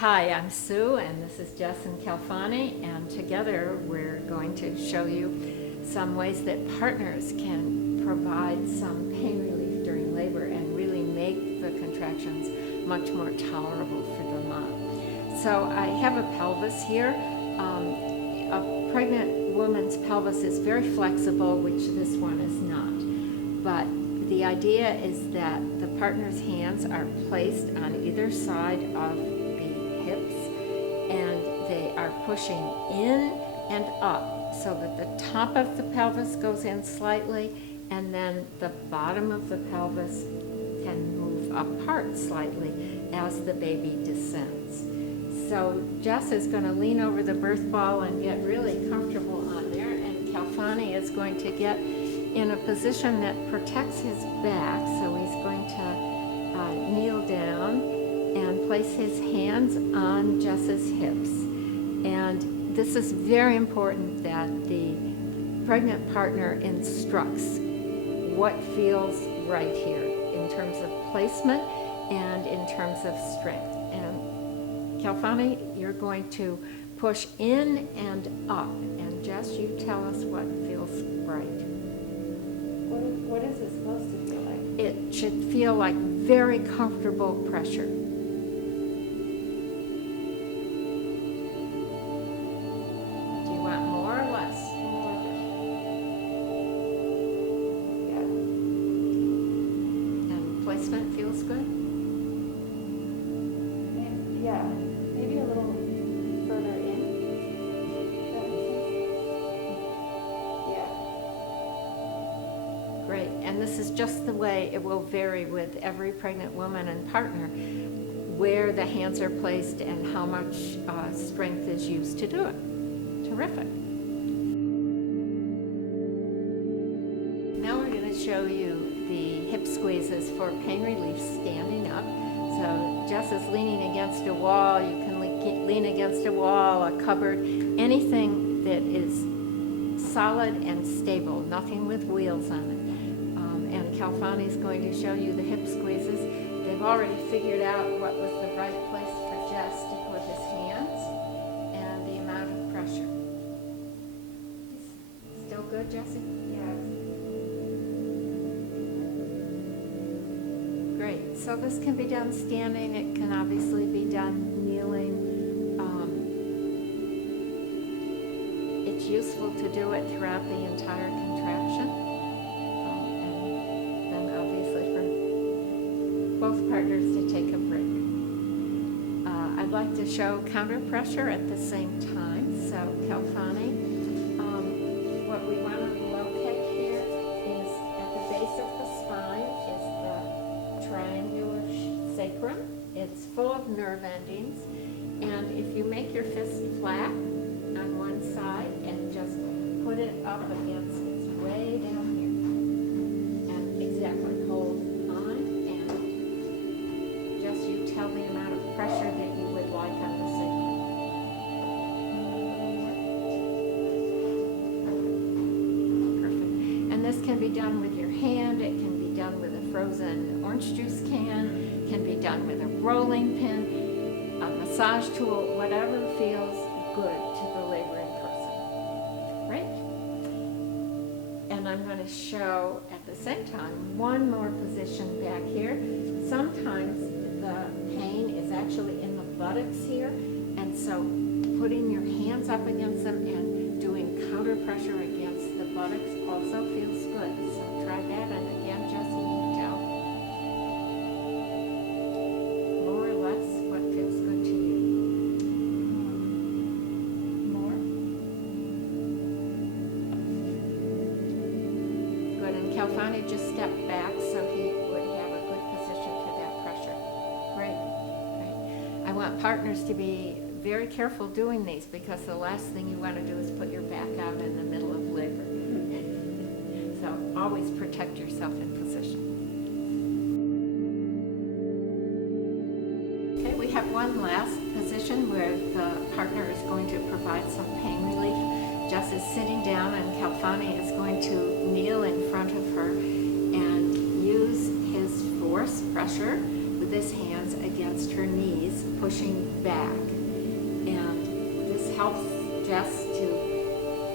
Hi, I'm Sue, and this is Jess and Calfani, and together we're going to show you some ways that partners can provide some pain relief during labor and really make the contractions much more tolerable for the mom. So I have a pelvis here. A pregnant woman's pelvis is very flexible, which this one is not. But the idea is that the partner's hands are placed on either side of the hips, and they are pushing in and up so that the top of the pelvis goes in slightly, and then the bottom of the pelvis can move apart slightly as the baby descends. So Jess is going to lean over the birth ball and get really comfortable on there, and Calfani is going to get in a position that protects his back. So he's going to kneel down and place his hands on Jess's hips. And this is very important that the pregnant partner instructs what feels right here in terms of placement and in terms of strength. And Calfani, you're going to push in and up. And Jess, you tell us what feels right. What is it supposed to feel like? It should feel like very comfortable pressure. Do you want more or less? More pressure. And placement feels good? Yeah. Maybe a little further in. That makes sense? Yeah. Great. And this is just the way it will vary with every pregnant woman and partner, where the hands are placed and how much strength is used to do it. Terrific. Now we're going to show you the hip squeezes for pain relief standing up. So Jess is leaning against a wall. You can lean against a wall, a cupboard, anything that is solid and stable, nothing with wheels on it. And Calfani is going to show you the hip squeezes. They've already figured out what was the right place for Jess to put his hands and the amount of pressure. Still good, Jessie? Yeah. Great. So this can be done standing. It can obviously be done kneeling. It's useful to do it throughout the entire contraction. And then obviously for both partners to take a break. I'd like to show counter pressure at the same time. So Calfani, what we want to locate here is at the base of the spine is the triangular sacrum. It's full of nerve endings, and if you make your fist flat on one side and just put it up against, it's way down here, and exactly hold on, and just you tell the amount of pressure that you would like on the sacrum. Perfect. And this can be done with your hand. It can be done with a frozen orange juice can. It can be done with a rolling pin, a massage tool, whatever feels good to the laboring person. Right? And I'm going to show at the same time one more position back here. Sometimes the pain is actually in the buttocks here, and so putting your hands up against them and doing counter pressure against the buttocks also feels good. So try that, and again, Jessie, you tell. More or less, what feels good to you? More? Good, and Calfani just stepped back so he would have a good position for that pressure. Great, great. I want partners to be very careful doing these, because the last thing you want to do is put your back out in the middle of labor. So always protect yourself in position. Okay, we have one last position where the partner is going to provide some pain relief. Jess is sitting down, and Calfani is going to kneel in front of her and use his force, pressure, with this hand's against her knees, pushing back. And this helps Jess to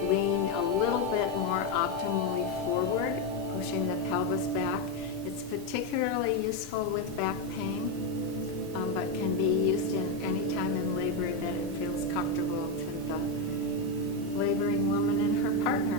lean a little bit more optimally forward, pushing the pelvis back. It's particularly useful with back pain, but can be used in any time in labor that it feels comfortable to the laboring woman and her partner.